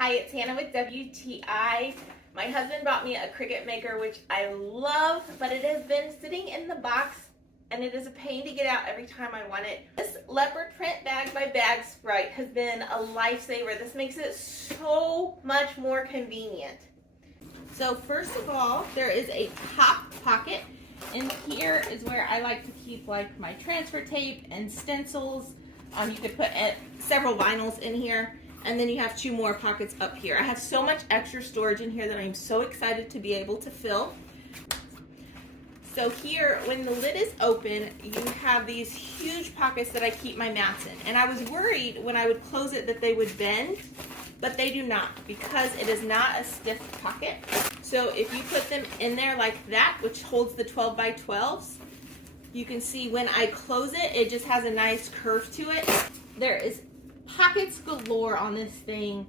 Hi, it's Hannah with WTI. My husband bought me a Cricut maker, which I love, but it has been sitting in the box and it is a pain to get out every time I want it. This leopard print bag by BAGSPRITE has been a lifesaver. This makes it so much more convenient. So first of all, there is a top pocket, and here is where I like to keep like my transfer tape and stencils. You could put several vinyls in here. And then you have two more pockets up here. I have so much extra storage in here that I'm so excited to be able to fill. So here, when the lid is open, you have these huge pockets that I keep my mats in. And I was worried when I would close it that they would bend, but they do not, because it is not a stiff pocket. So if you put them in there like that, which holds the 12 by 12s, you can see when I close it, it just has a nice curve to it. There is pockets galore on this thing.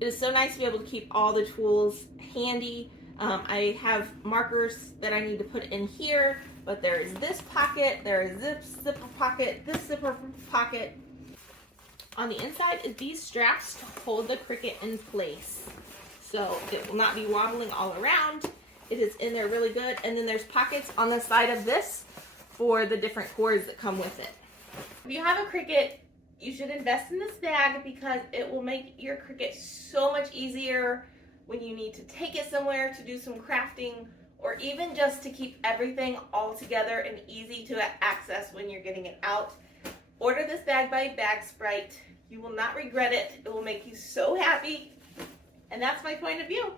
It is so nice to be able to keep all the tools handy. I have markers that I need to put in here, but there is this pocket, there is this zipper pocket, this zipper pocket. On the inside is these straps to hold the Cricut in place, so it will not be wobbling all around. It is in there really good. And then there's pockets on the side of this for the different cords that come with it. If you have a Cricut, you should invest in this bag because it will make your Cricut so much easier when you need to take it somewhere to do some crafting, or even just to keep everything all together and easy to access when you're getting it out. Order this bag by BAGSPRITE. You will not regret it. It will make you so happy. And that's my point of view.